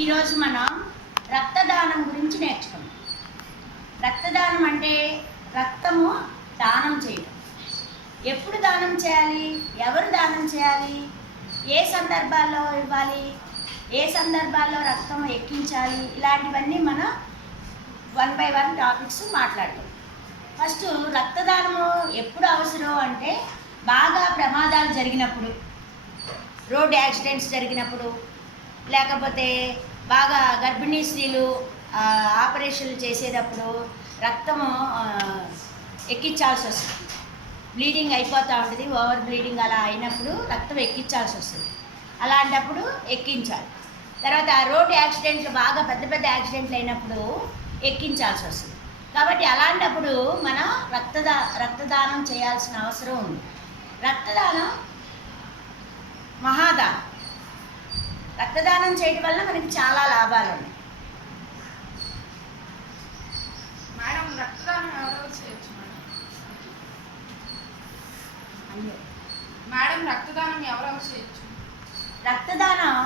ఈరోజు మనం రక్తదానం గురించి నేర్చుకున్నాం. రక్తదానం అంటే రక్తము దానం చేయడం. ఎప్పుడు దానం చేయాలి, ఎవరు దానం చేయాలి, ఏ సందర్భాల్లో ఇవ్వాలి, ఏ సందర్భాల్లో రక్తం ఎక్కించాలి, ఇలాంటివన్నీ మనం 1 by 1 టాపిక్స్ మాట్లాడతాం. ఫస్ట్ రక్తదానము ఎప్పుడు అవసరం అంటే బాగా ప్రమాదాలు జరిగినప్పుడు, రోడ్ యాక్సిడెంట్స్ జరిగినప్పుడు, లేకపోతే బాగా గర్భిణీ స్త్రీలు ఆపరేషన్లు చేసేటప్పుడు రక్తము ఎక్కించాల్సి వస్తుంది. బ్లీడింగ్ అయిపోతూ ఉంటుంది, ఓవర్ బ్లీడింగ్ అలా అయినప్పుడు రక్తం ఎక్కించాల్సి వస్తుంది. అలాంటప్పుడు ఎక్కించాలి. తర్వాత రోడ్ యాక్సిడెంట్లు బాగా పెద్ద పెద్ద యాక్సిడెంట్లు అయినప్పుడు ఎక్కించాల్సి వస్తుంది. కాబట్టి అలాంటప్పుడు మనం రక్తదానం చేయాల్సిన అవసరం ఉంది. రక్తదానం మహాదానం. రక్తదానం చేయడం వల్ల మనకి చాలా లాభాలు ఉన్నాయి. మేడం, రక్తదానం ఎవరెవరు చేయొచ్చు? మేడం, రక్తదానం ఎవరెవరు చేయొచ్చు? రక్తదానం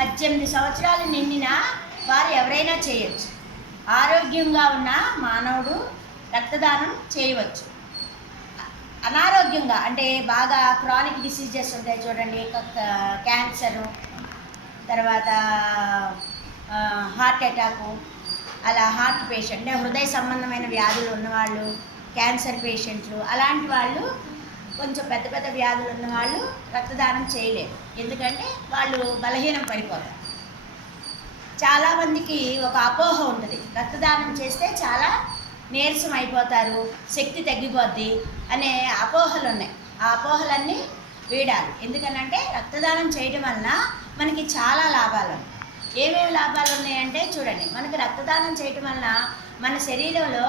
18 సంవత్సరాలు నిండిన వారు ఎవరైనా చేయొచ్చు. ఆరోగ్యంగా ఉన్న మానవుడు రక్తదానం చేయవచ్చు. అనారోగ్యంగా అంటే బాగా క్రానిక్ డిసీజెస్ ఉంటాయి చూడండి, క్యాన్సరు, తర్వాత హార్ట్ అటాకు, అలా హార్ట్ పేషెంట్ అంటే హృదయ సంబంధమైన వ్యాధులు ఉన్నవాళ్ళు, క్యాన్సర్ పేషెంట్లు, అలాంటి వాళ్ళు, కొంచెం పెద్ద పెద్ద వ్యాధులు ఉన్నవాళ్ళు రక్తదానం చేయలేరు. ఎందుకంటే వాళ్ళు బలహీనం పడిపోతారు. చాలామందికి ఒక అపోహ ఉంటుంది, రక్తదానం చేస్తే చాలా నీరసం అయిపోతారు, శక్తి తగ్గిపోద్ది అనే అపోహలు ఉన్నాయి. ఆ అపోహలన్నీ వీడాలి. ఎందుకనంటే రక్తదానం చేయడం వలన మనకి చాలా లాభాలు ఉన్నాయి. ఏమేమి లాభాలు ఉన్నాయంటే చూడండి, మనకి రక్తదానం చేయడం వలన మన శరీరంలో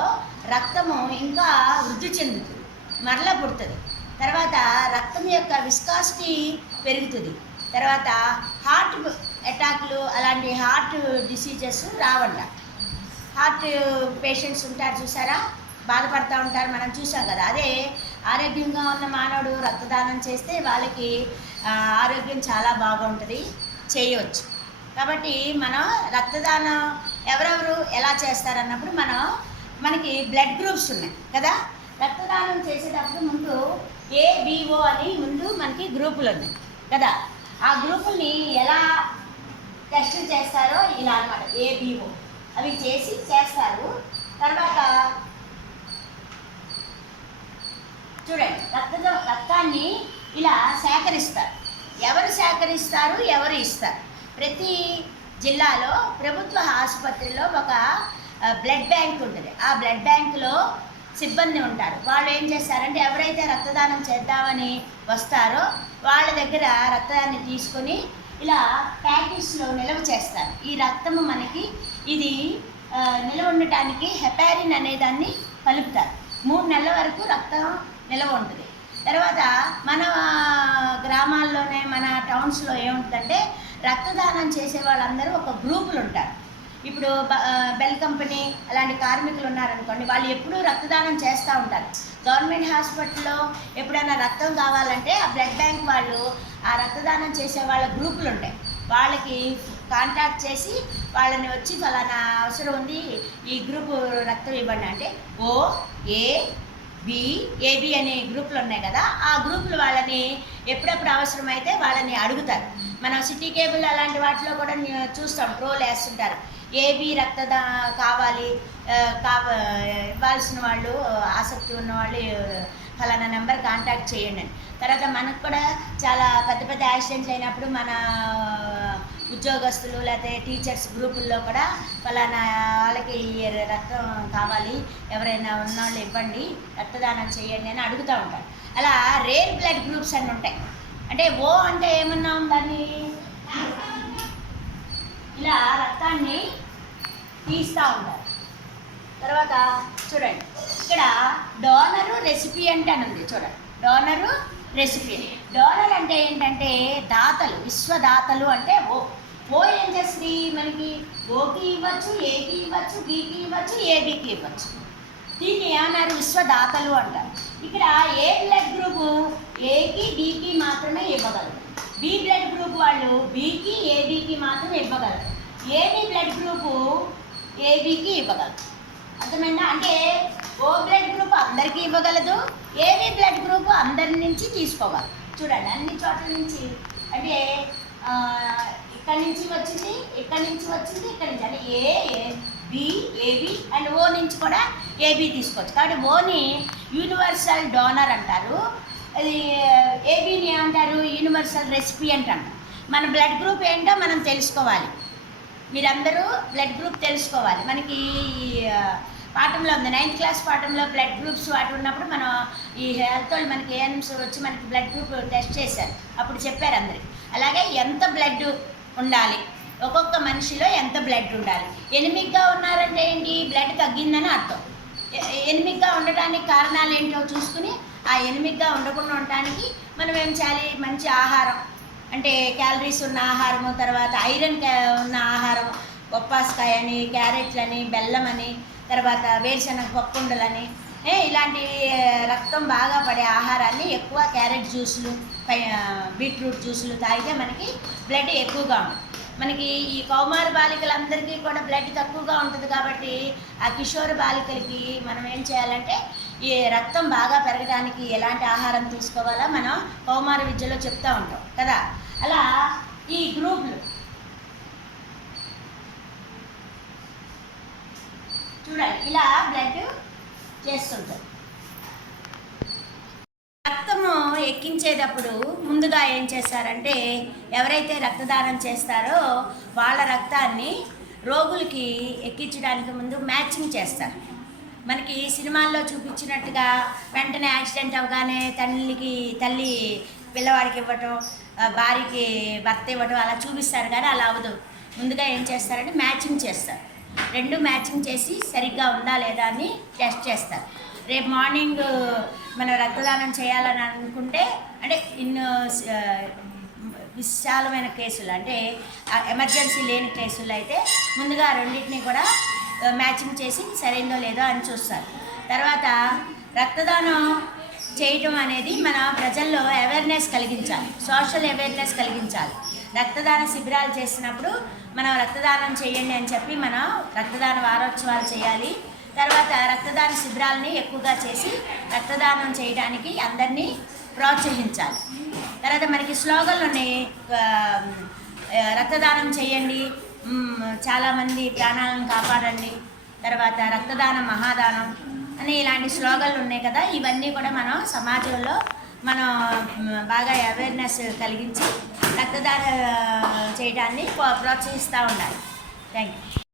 రక్తము ఇంకా వృద్ధి చెందుతుంది, మరల పుడుతుంది. తర్వాత రక్తం యొక్క విస్కాసిటీ పెరుగుతుంది. తర్వాత హార్ట్ అటాక్లు, అలాంటి హార్ట్ డిసీజెస్ రావంట. హార్ట్ పేషెంట్స్ ఉంటారు చూసారా, బాధపడుతూ ఉంటారు, మనం చూసాం కదా. అదే ఆరోగ్యంగా ఉన్న మానవుడు రక్తదానం చేస్తే వాళ్ళకి ఆరోగ్యం చాలా బాగుంటుంది, చేయవచ్చు. కాబట్టి మనం రక్తదానం ఎవరెవరు ఎలా చేస్తారన్నప్పుడు మనకి బ్లడ్ గ్రూప్స్ ఉన్నాయి కదా. రక్తదానం చేసేటప్పుడు ముందు ABO అని ముందు మనకి గ్రూపులు ఉన్నాయి కదా. ఆ గ్రూపుల్ని ఎలా టెస్ట్ చేస్తారో ఇలా అన్నమాట. ABO అవి చేస్తారు. తర్వాత చూడండి, రక్తాన్ని ఇలా సేకరిస్తారు. ఎవరు సేకరిస్తారు, ఎవరు ఇస్తారు? ప్రతి జిల్లాలో ప్రభుత్వ ఆసుపత్రిలో ఒక బ్లడ్ బ్యాంక్ ఉంటుంది. ఆ బ్లడ్ బ్యాంకులో సిబ్బంది ఉంటారు. వాళ్ళు ఏం చేస్తారంటే ఎవరైతే రక్తదానం చేద్దామని వస్తారో వాళ్ళ దగ్గర రక్తాన్ని తీసుకొని ఇలా ప్యాకెట్స్లో నిల్వ చేస్తారు. ఈ రక్తము మనకి ఇది నిల్వ ఉండటానికి హెపారిన్ అనేదాన్ని కలుపుతారు. 3 నెలల వరకు రక్తం నిల్వ ఉంటుంది. తర్వాత మన గ్రామాల్లోనే, మన టౌన్స్లో ఏముంటుందంటే రక్తదానం చేసే వాళ్ళందరూ ఒక గ్రూపులు ఉంటారు. ఇప్పుడు బెల్ కంపెనీ అలాంటి కార్మికులు ఉన్నారనుకోండి, వాళ్ళు ఎప్పుడూ రక్తదానం చేస్తూ ఉంటారు. గవర్నమెంట్ హాస్పిటల్లో ఎప్పుడైనా రక్తం కావాలంటే ఆ బ్లడ్ బ్యాంక్ వాళ్ళు ఆ రక్తదానం చేసే వాళ్ళ గ్రూపులు ఉంటాయి. వాళ్ళకి కాంటాక్ట్ చేసి వాళ్ళని వచ్చి ఫలానా అవసరం ఉంది, ఈ గ్రూపు రక్తం ఇవ్వండి అంటే AB అనే గ్రూపులు ఉన్నాయి కదా. ఆ గ్రూపులు వాళ్ళని ఎప్పుడెప్పుడు అవసరమైతే వాళ్ళని అడుగుతారు. మనం సిటీ కేబుల్ అలాంటి వాటిలో కూడా చూస్తాం, ట్రోల్ వేస్తుంటారు. AB కావాలి, ఇవ్వాల్సిన వాళ్ళు, ఆసక్తి ఉన్నవాళ్ళు ఫలానా నెంబర్ కాంటాక్ట్ చేయండి అని. తర్వాత మనకు కూడా చాలా పెద్ద పెద్ద యాక్సిడెంట్లు అయినప్పుడు మన ఉద్యోగస్తులు లేకపోతే టీచర్స్ గ్రూపుల్లో కూడా ఫలానా వాళ్ళకి రక్తం కావాలి, ఎవరైనా ఉన్నవాళ్ళు ఇవ్వండి, రక్తదానం చేయండి అని అడుగుతూ ఉంటారు. అలా రేర్ బ్లడ్ గ్రూప్స్ అని ఉంటాయి. అంటే O అంటే ఏమన్నాం, దాన్ని ఇలా రక్తాన్ని తీస్తూ ఉంటారు. తర్వాత చూడండి, ఇక్కడ డోనరు రెసిపియంట్ అని ఉంది. చూడండి, డోనరు రెసిపియంట్. డోనర్ అంటే ఏంటంటే దాతలు, విశ్వదాతలు అంటే ఓ ఏం చేస్తుంది, మనకి Oకి ఇవ్వచ్చు, Aకి ఇవ్వచ్చు, Bకి ఇవ్వచ్చు, ABకి ఇవ్వచ్చు. దీన్ని ఏమన్నారు, విశ్వదాతలు అంటారు. ఇక్కడ ఏ బ్లడ్ గ్రూపు Aకి Dకి మాత్రమే ఇవ్వగలరు. B బ్లడ్ గ్రూప్ వాళ్ళు Bకి ABకి మాత్రమే ఇవ్వగలరు. ఏబి బ్లడ్ గ్రూపు ఏబికి ఇవ్వగలదు. అర్థమైందా? అంటే ఓ బ్లడ్ గ్రూప్ అందరికీ ఇవ్వగలదు, ఏబి బ్లడ్ గ్రూప్ అందరి నుంచి తీసుకోవాలి. చూడండి, అన్ని చోట్ల నుంచి అంటే ఇక్కడి నుంచి వచ్చింది, ఇక్కడి నుంచి వచ్చింది, ఇక్కడి నుంచి అంటే బి ఏబి అండ్ ఓ నుంచి కూడా ఏబి తీసుకోవచ్చు. కాబట్టి ఓని యూనివర్సల్ డోనర్ అంటారు, అది ఏబిని ఏమంటారు? యూనివర్సల్ రెసిపియంట్ అంటారు. మన బ్లడ్ గ్రూప్ ఏంటో మనం తెలుసుకోవాలి. మీరందరూ బ్లడ్ గ్రూప్ తెలుసుకోవాలి. మనకి పాఠంలో ఉంది, 9th క్లాస్ పాఠంలో బ్లడ్ గ్రూప్స్ వాటి ఉన్నప్పుడు మనం ఈ హెల్త్ వాళ్ళు మనకి ఏఎన్స్ వచ్చి మనకి బ్లడ్ గ్రూప్ టెస్ట్ చేశారు, అప్పుడు చెప్పారు అందరికి. అలాగే ఎంత బ్లడ్ ఉండాలి, ఒక్కొక్క మనిషిలో ఎంత బ్లడ్ ఉండాలి. ఎనిమిగ్గా ఉన్నారంటే ఏంటి? బ్లడ్ తగ్గిందని అర్థం. ఎనిమిగ్గా ఉండటానికి కారణాలు ఏంటో చూసుకుని ఆ ఎనిమిగ్గా ఉండకుండా ఉండటానికి మనం ఏం చేయాలి? మంచి ఆహారం అంటే క్యాలరీస్ ఉన్న ఆహారము, తర్వాత ఐరన్ ఉన్న ఆహారం, బొప్పాస్కాయ అని, క్యారెట్లని, బెల్లం అని, తర్వాత వేరుశనగ పప్పుండలని, ఇలాంటి రక్తం బాగా పడే ఆహారాన్ని ఎక్కువ, క్యారెట్ జ్యూసులు, బీట్రూట్ జ్యూసులు తాగితే మనకి బ్లడ్ ఎక్కువగా ఉంటుంది. మనకి ఈ కౌమార బాలికలందరికీ కూడా బ్లడ్ తక్కువగా ఉంటుంది కాబట్టి ఆ కిషోర బాలికలకి మనం ఏం చేయాలంటే ఈ రక్తం బాగా పెరగడానికి ఎలాంటి ఆహారం తీసుకోవాలో మనం కౌమార విద్యలో చెప్తూ ఉంటాం కదా. అలా ఈ గ్రూపులు చూడండి, ఇలా బ్లడ్ చేస్తుంటారు. రక్తము ఎక్కించేటప్పుడు ముందుగా ఏం చేస్తారంటే ఎవరైతే రక్తదానం చేస్తారో వాళ్ళ రక్తాన్ని రోగులకి ఎక్కించడానికి ముందు మ్యాచింగ్ చేస్తారు. మనకి సినిమాల్లో చూపించినట్టుగా వెంటనే యాక్సిడెంట్ అవగానే తల్లి పిల్లవాడికి ఇవ్వటం, భార్యకి భర్త ఇవ్వటం అలా చూపిస్తారు, కానీ అలా అవ్వదు. ముందుగా ఏం చేస్తారంటే మ్యాచింగ్ చేస్తారు. రెండు మ్యాచింగ్ చేసి సరిగ్గా ఉందా లేదా అని టెస్ట్ చేస్తారు. రేపు మార్నింగ్ మనం రక్తదానం చేయాలని అనుకుంటే, అంటే ఇన్నో విశాలమైన కేసులు అంటే ఎమర్జెన్సీ లేని కేసులు అయితే ముందుగా రెండింటిని కూడా మ్యాచింగ్ చేసి సరైందో లేదో అని చూస్తారు. తర్వాత రక్తదానం చేయటం అనేది మన ప్రజల్లో అవేర్నెస్ కలిగించాలి, సోషల్ అవేర్నెస్ కలిగించాలి. రక్తదాన శిబిరాలు చేసినప్పుడు మనం రక్తదానం చేయండి అని చెప్పి మనం రక్తదాన వారోత్సవాలు చేయాలి. తర్వాత రక్తదాన శిబిరాలని ఎక్కువగా చేసి రక్తదానం చేయడానికి అందరినీ ప్రోత్సహించాలి. తర్వాత మనకి స్లోగన్లు ఉన్నాయి, రక్తదానం చేయండి, చాలామంది ప్రాణాలను కాపాడండి, తర్వాత రక్తదానం మహాదానం అని ఇలాంటి స్లోగన్లు ఉన్నాయి కదా. ఇవన్నీ కూడా మనం సమాజంలో మనం బాగా అవేర్నెస్ కలిగించి రక్తదానం చేయడాన్ని ప్రోత్సహిస్తూ ఉండాలి. Thank you.